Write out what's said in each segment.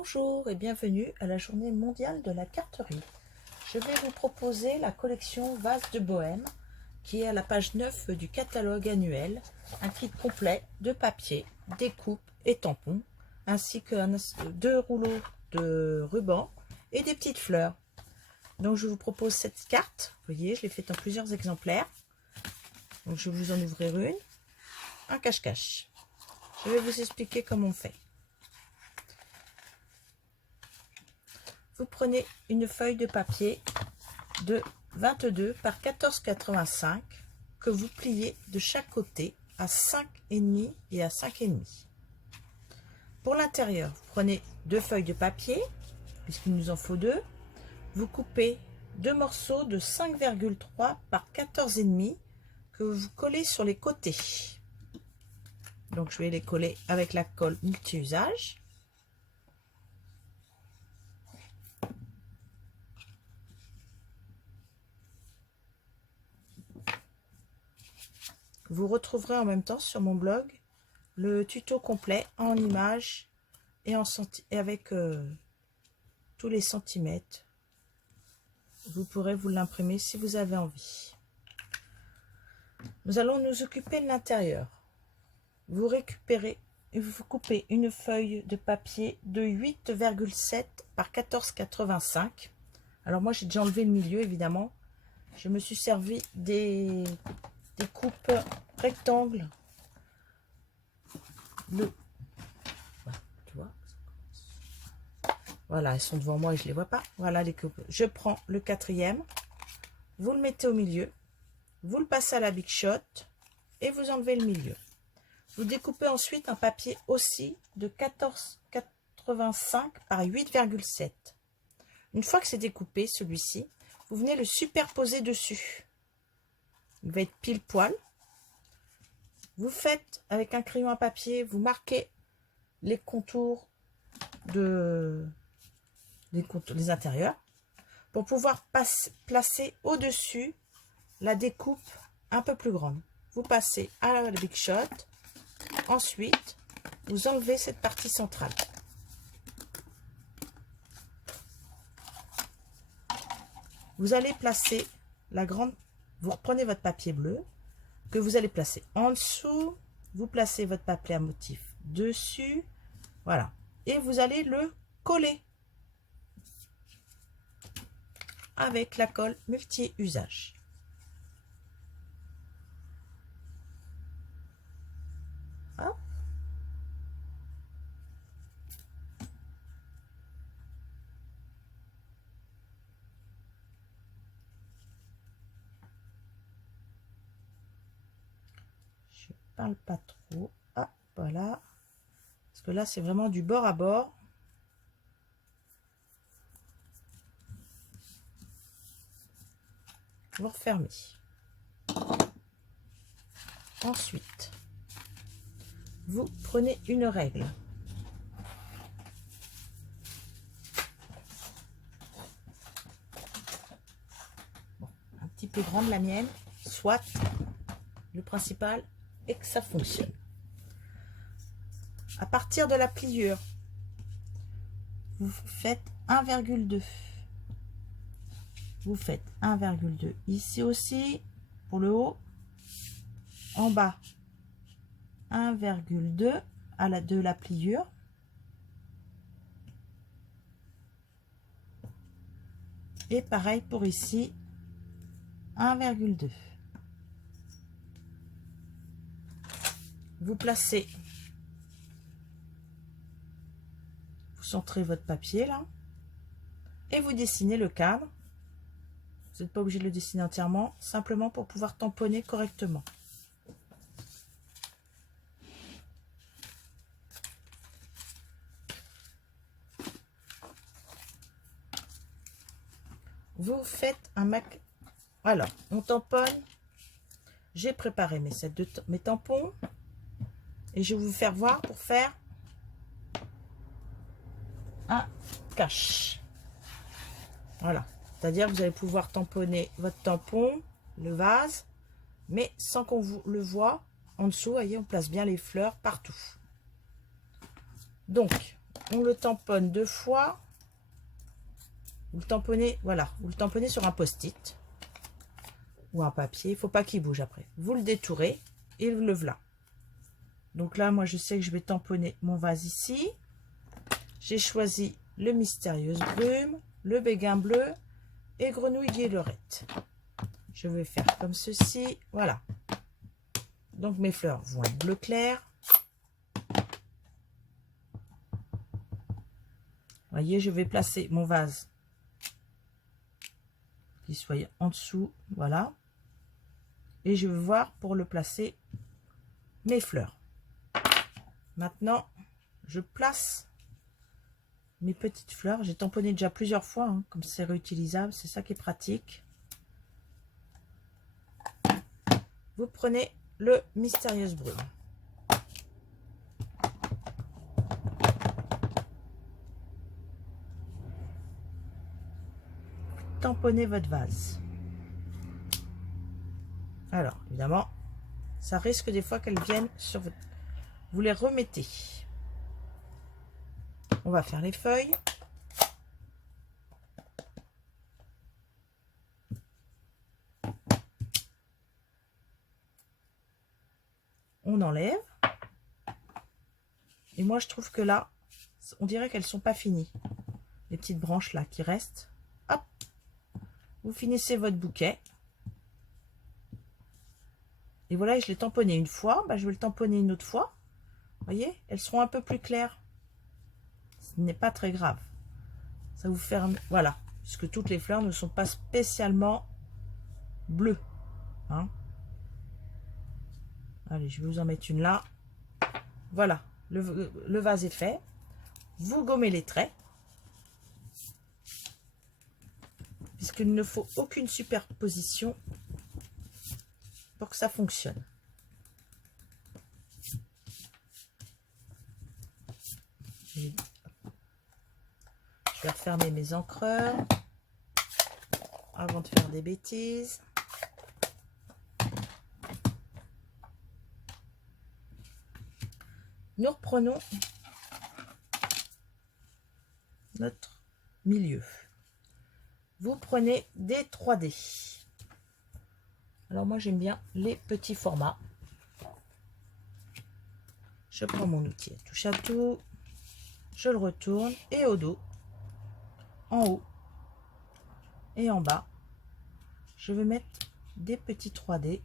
Bonjour et bienvenue à la journée mondiale de la carterie. Je vais vous proposer la collection Vase de Bohème qui est à la page 9 du catalogue annuel, un kit complet de papier, découpe et tampons, ainsi que deux rouleaux de ruban et des petites fleurs. Donc je vous propose cette carte, vous voyez je l'ai faite en plusieurs exemplaires. Donc je vais vous en ouvrir une, un cache-cache. Je vais vous expliquer comment on fait. Vous prenez une feuille de papier de 22 par 14,85 que vous pliez de chaque côté à 5,5 et à 5,5. Pour l'intérieur, vous prenez deux feuilles de papier, puisqu'il nous en faut deux. Vous coupez deux morceaux de 5,3 par 14,5 que vous collez sur les côtés. Donc je vais les coller avec la colle multi-usage. Vous retrouverez en même temps sur mon blog le tuto complet en images et, avec tous les centimètres. Vous pourrez vous l'imprimer si vous avez envie. Nous allons nous occuper de l'intérieur. Vous coupez une feuille de papier de 8,7 par 14,85. Alors moi j'ai déjà enlevé le milieu évidemment. Je me suis servi des coupes rectangles. Voilà, elles sont devant moi et je les vois pas. Voilà les coupes. Je prends le quatrième, vous le mettez au milieu, vous le passez à la Big Shot et vous enlevez le milieu. Vous découpez ensuite un papier aussi de 14,85 par 8,7. Une fois que c'est découpé, celui-ci, vous venez le superposer dessus. Il va être pile poil. Vous faites avec un crayon à papier, vous marquez les contours les intérieurs pour pouvoir placer au-dessus la découpe un peu plus grande. Vous passez à la Big Shot. Ensuite, vous enlevez cette partie centrale. Vous allez placer la grande. Vous reprenez votre papier bleu que vous allez placer en dessous. Vous placez votre papier à motif dessus. Voilà. Et vous allez le coller avec la colle multi-usage. Hop. Je parle pas trop. Ah, voilà. Parce que là, c'est vraiment du bord à bord. Vous refermez. Ensuite, vous prenez une règle. Bon, un petit peu grande la mienne, soit. Le principal est que ça fonctionne. À partir de la pliure, vous faites 1,2. Vous faites 1,2 ici aussi pour le haut. En bas, 1,2 de la pliure. Et pareil pour ici, 1,2. Vous placez, vous centrez votre papier là, et vous dessinez le cadre. Vous n'êtes pas obligé de le dessiner entièrement, simplement pour pouvoir tamponner correctement. Vous faites un mac. Alors, on tamponne. J'ai préparé mes tampons. Et je vais vous faire voir pour faire un cache. Voilà. C'est-à-dire que vous allez pouvoir tamponner votre tampon, le vase, mais sans qu'on vous le voit. En dessous, voyez, on place bien les fleurs partout. Donc, on le tamponne 2 fois. Vous le tamponnez, voilà, vous le tamponnez sur un post-it ou un papier. Il ne faut pas qu'il bouge après. Vous le détourez et le voilà. Donc là, moi, je sais que je vais tamponner mon vase ici. J'ai choisi le Mystérieuse Brume, le Béguin Bleu et Grenouille Guillerette. Je vais faire comme ceci. Voilà. Donc mes fleurs vont être bleu clair. Voyez, je vais placer mon vase qui soit en dessous. Voilà. Et je vais voir pour le placer mes fleurs. Maintenant, je place mes petites fleurs. J'ai tamponné déjà plusieurs fois, hein, comme c'est réutilisable. C'est ça qui est pratique. Vous prenez le Mystérieuse Brume. Tamponnez votre vase. Alors, évidemment, ça risque des fois qu'elles viennent sur votre... Vous les remettez. On va faire les feuilles. On enlève. Et moi, je trouve que là, on dirait qu'elles sont pas finies. Les petites branches là qui restent. Hop. Vous finissez votre bouquet. Et voilà, je l'ai tamponné une fois. Bah, je vais le tamponner une autre fois. Vous voyez, elles seront un peu plus claires. Ce n'est pas très grave. Ça vous fait... Voilà. Puisque toutes les fleurs ne sont pas spécialement bleues. Hein. Allez, je vais vous en mettre une là. Voilà. Le vase est fait. Vous gommez les traits. Puisqu'il ne faut aucune superposition pour que ça fonctionne. Je vais refermer mes encreurs avant de faire des bêtises. Nous reprenons notre milieu. Vous prenez des 3D. Alors moi j'aime bien les petits formats. Je prends mon outil à touche à tout. Je le retourne et au dos, en haut et en bas, je vais mettre des petits 3D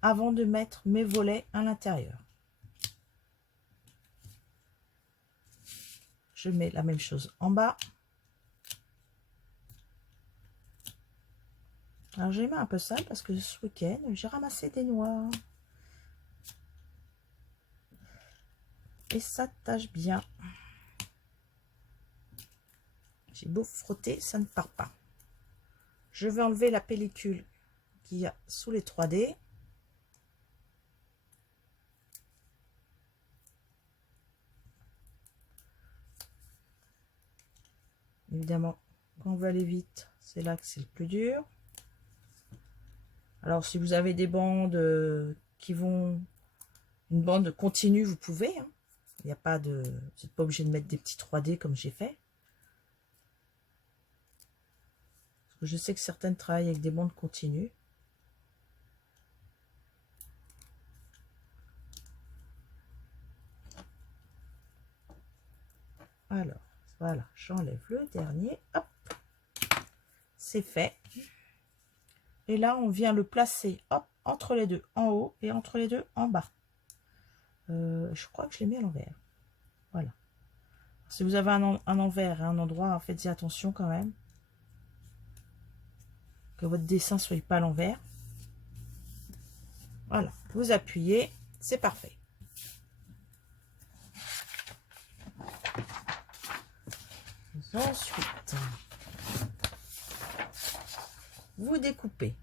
avant de mettre mes volets à l'intérieur. Je mets la même chose en bas. Alors j'ai mis un peu ça parce que ce week-end j'ai ramassé des noix et ça tâche bien. J'ai beau frotter, ça ne part pas. Je vais enlever la pellicule qu'il y a sous les 3D. Évidemment, quand on veut aller vite, c'est là que c'est le plus dur. Alors, si vous avez des bandes qui vont... Une bande continue, vous pouvez. Hein. Il n'y a pas de... Vous n'êtes pas obligé de mettre des petits 3D comme j'ai fait. Parce que je sais que certaines travaillent avec des bandes continues. Alors, voilà, j'enlève le dernier. Hop, c'est fait. Et là, on vient le placer, hop, entre les deux en haut et entre les deux en bas. Je crois que je l'ai mis à l'envers. Voilà. Si vous avez un envers et un endroit, faites-y attention quand même. Que votre dessin ne soit pas à l'envers. Voilà. Vous appuyez, c'est parfait. Ensuite, vous découpez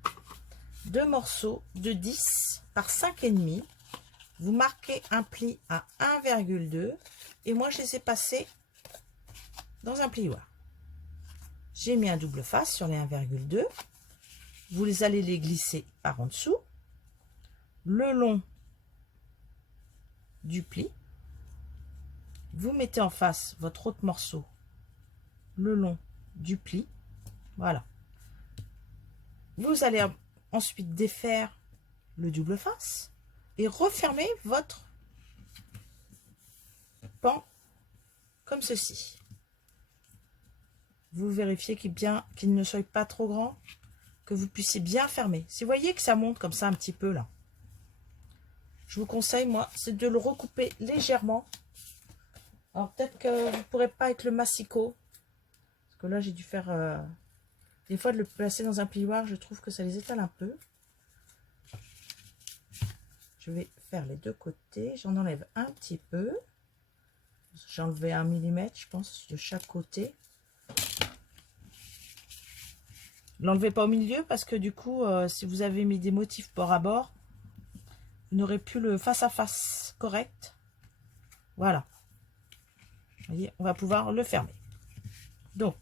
2 morceaux de 10 par 5,5. Vous marquez un pli à 1,2 et moi je les ai passés dans un plioir. J'ai mis un double face sur les 1,2. Vous allez les glisser par en dessous, le long du pli, Vous mettez en face votre autre morceau le long du pli. Voilà. Vous allez ensuite défaire le double face et refermer votre pan comme ceci. Vous vérifiez qu'il ne soit pas trop grand, que vous puissiez bien fermer. Si vous voyez que ça monte comme ça un petit peu là, je vous conseille, moi, c'est de le recouper légèrement. Alors peut-être que vous ne pourrez pas avec le massicot, parce que là j'ai dû faire des fois de le placer dans un plioir, je trouve que ça les étale un peu. Je vais faire les deux côtés, j'en enlève un petit peu. J'ai enlevé 1 millimètre, je pense, de chaque côté. L'enlevez pas au milieu parce que du coup, si vous avez mis des motifs bord à bord, vous n'aurez plus le face à face correct. Voilà. Vous voyez, on va pouvoir le fermer. Donc,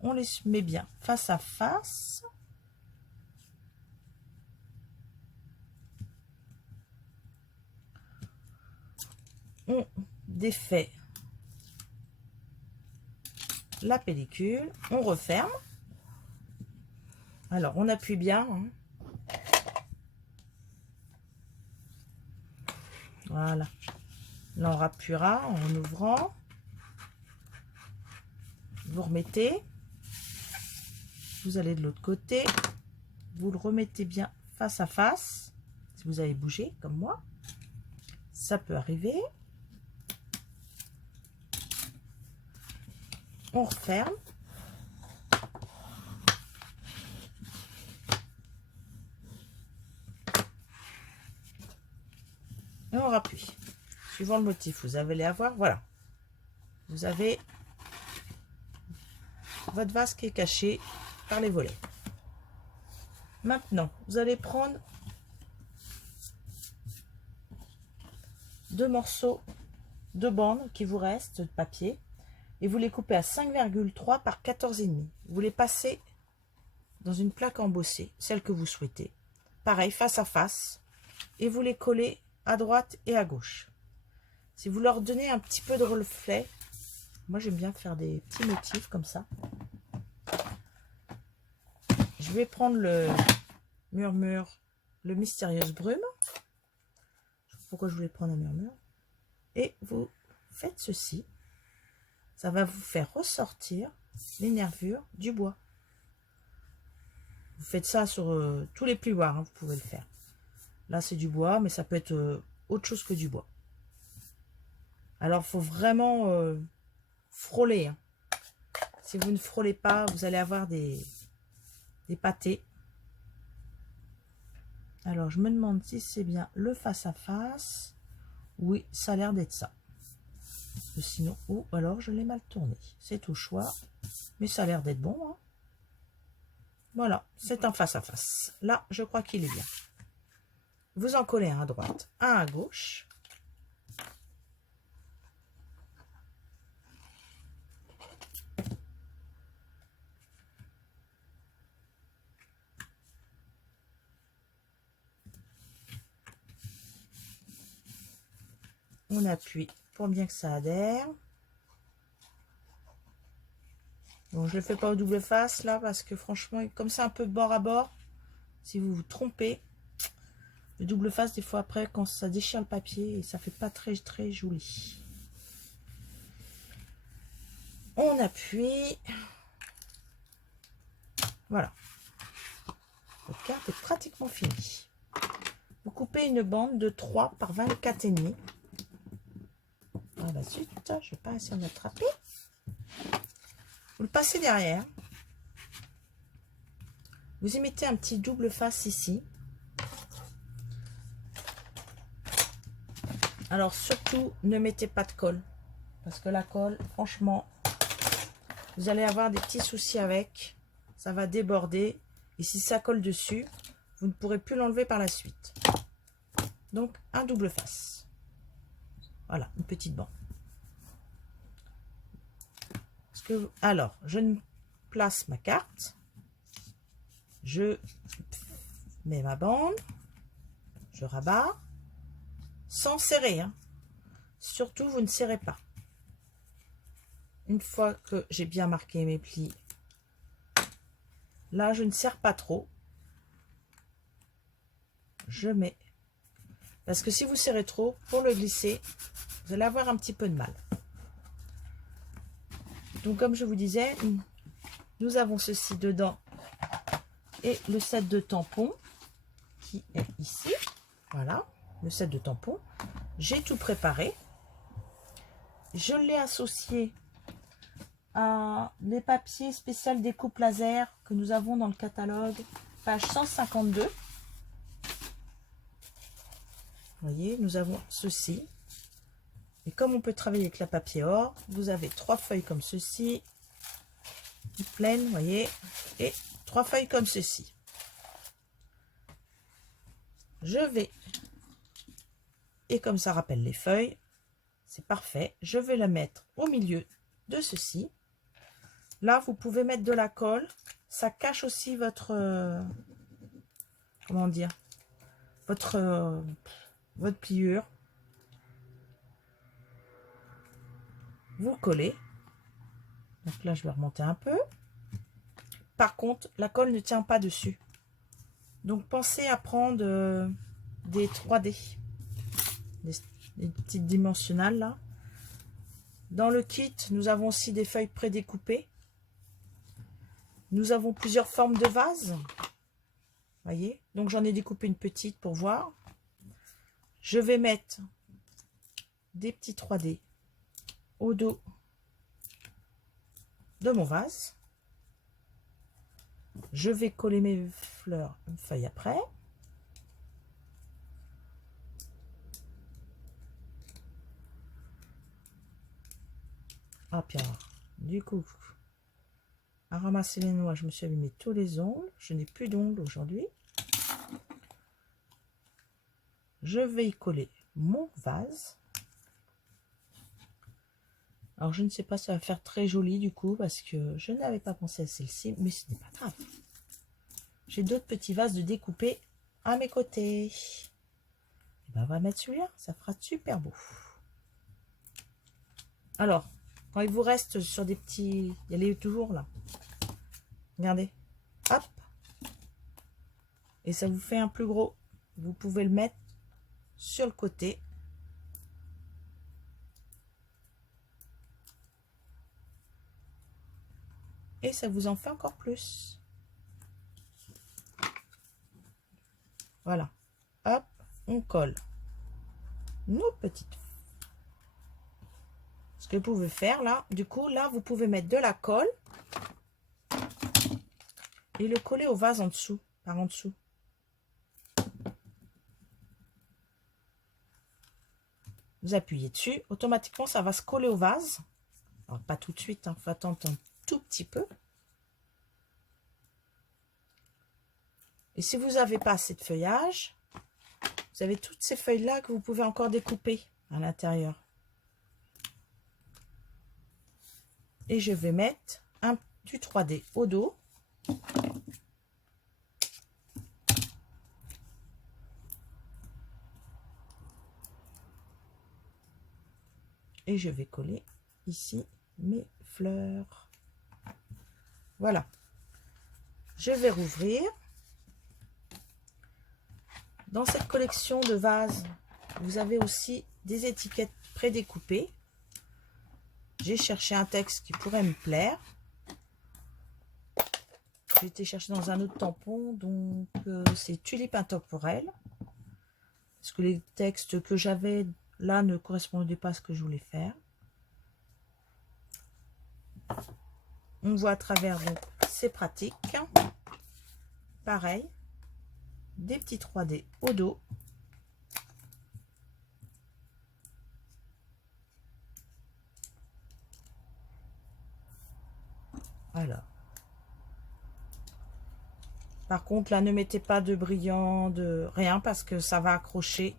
on les met bien face à face. On défait la pellicule, on referme. Alors, on appuie bien. Hein. Voilà. Là, on appuiera en ouvrant. Vous remettez. Vous allez de l'autre côté. Vous le remettez bien face à face. Si vous avez bougé, comme moi. Ça peut arriver. On referme. Et on rappuie. Suivant le motif, vous allez avoir, voilà. Vous avez votre vase qui est caché par les volets. Maintenant, vous allez prendre 2 morceaux de bande qui vous restent de papier et vous les coupez à 5,3 par 14,5. Vous les passez dans une plaque embossée, celle que vous souhaitez. Pareil, face à face, et vous les collez à droite et à gauche. Si vous leur donnez un petit peu de reflet, moi j'aime bien faire des petits motifs comme ça. Je vais prendre le murmure, le mystérieuse brume. Pourquoi je voulais prendre un murmure? Et vous faites ceci. Ça va vous faire ressortir les nervures du bois. Vous faites ça sur tous les plioirs, hein, vous pouvez le faire. Là c'est du bois, mais ça peut être autre chose que du bois. Alors il faut vraiment frôler. Hein. Si vous ne frôlez pas, vous allez avoir des pâtés. Alors je me demande si c'est bien le face à face. Oui, ça a l'air d'être ça. Sinon, ou alors je l'ai mal tourné. C'est au choix, mais ça a l'air d'être bon. Hein. Voilà, c'est un face à face. Là, je crois qu'il est bien. Vous en collez un à droite, un à gauche. On appuie pour bien que ça adhère. Bon, je ne le fais pas au double face là parce que franchement, comme c'est un peu bord à bord, si vous vous trompez, le double face, des fois après, quand ça déchire le papier, ça fait pas très très joli. On appuie. Voilà. Votre carte est pratiquement finie. Vous coupez une bande de 3 par 24,5. Ah bah zut, je ne vais pas essayer de l'attraper. Vous le passez derrière. Vous y mettez un petit double face ici. Alors surtout, ne mettez pas de colle. Parce que la colle, franchement, vous allez avoir des petits soucis avec. Ça va déborder. Et si ça colle dessus, vous ne pourrez plus l'enlever par la suite. Donc, un double face. Voilà, une petite bande. Alors, je place ma carte. Je mets ma bande. Je rabats. Sans serrer. Hein. Surtout, vous ne serrez pas. une fois que j'ai bien marqué mes plis, là je ne serre pas trop. Je mets, parce que si vous serrez trop, pour le glisser, vous allez avoir un petit peu de mal. Donc comme je vous disais, nous avons ceci dedans et le set de tampons qui est ici. Voilà, le set de tampons. J'ai tout préparé. Je l'ai associé à les papiers spéciaux découpe laser que nous avons dans le catalogue, page 152. Vous voyez, nous avons ceci. Et comme on peut travailler avec la papier or, vous avez 3 feuilles comme ceci, pleines, vous voyez, et 3 feuilles comme ceci. Je vais, et comme ça rappelle les feuilles, c'est parfait, je vais la mettre au milieu de ceci. Là, vous pouvez mettre de la colle, ça cache aussi votre, comment dire, votre pliure. Vous collez. Donc là, je vais remonter un peu. Par contre, la colle ne tient pas dessus. Donc, pensez à prendre des 3D, des petites dimensionnelles là. Dans le kit, nous avons aussi des feuilles prédécoupées. Nous avons plusieurs formes de vases. Voyez, donc j'en ai découpé une petite pour voir. Je vais mettre des petits 3D au dos de mon vase. Je vais coller mes fleurs une feuille après. Ah, puis alors, du coup, à ramasser les noix, je me suis allumé tous les ongles. Je n'ai plus d'ongles aujourd'hui. Je vais y coller mon vase. Alors, je ne sais pas si ça va faire très joli du coup, parce que je n'avais pas pensé à celle-ci, mais ce n'est pas grave. J'ai d'autres petits vases de découper à mes côtés. Et ben, on va mettre celui-là, ça fera super beau. Alors, quand il vous reste sur des petits... Il y a toujours là. Regardez. Hop. Et ça vous fait un plus gros. Vous pouvez le mettre sur le côté. Et ça vous en fait encore plus. Voilà. Hop, on colle nos petites. Ce que vous pouvez faire là, du coup, là, vous pouvez mettre de la colle et le coller au vase en dessous, par en dessous. Vous appuyez dessus, automatiquement, ça va se coller au vase. Alors, pas tout de suite, il faut attendre un tout petit peu. Et si vous n'avez pas assez de feuillage, vous avez toutes ces feuilles-là que vous pouvez encore découper à l'intérieur. Et je vais mettre du 3D au dos. Et je vais coller ici mes fleurs. Voilà. Je vais rouvrir. Dans cette collection de vases, vous avez aussi des étiquettes prédécoupées. J'ai cherché un texte qui pourrait me plaire. J'ai été chercher dans un autre tampon, donc c'est Tulipe intemporelle. Parce que les textes que j'avais là ne correspondaient pas à ce que je voulais faire. On voit à travers, donc c'est pratique. Pareil, des petits 3D au dos. Alors. Par contre, là, ne mettez pas de brillant, de rien, parce que ça va accrocher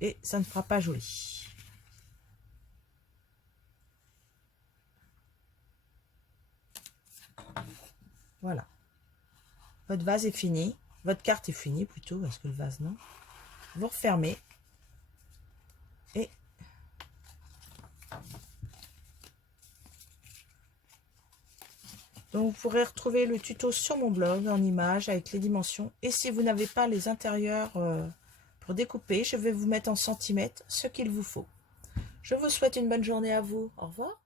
et ça ne fera pas joli. Voilà. Votre vase est fini. Votre carte est finie plutôt, parce que le vase, non. Vous refermez. Et Donc vous pourrez retrouver le tuto sur mon blog en images avec les dimensions. Et si vous n'avez pas les intérieurs pour découper, je vais vous mettre en centimètres ce qu'il vous faut. Je vous souhaite une bonne journée à vous. Au revoir.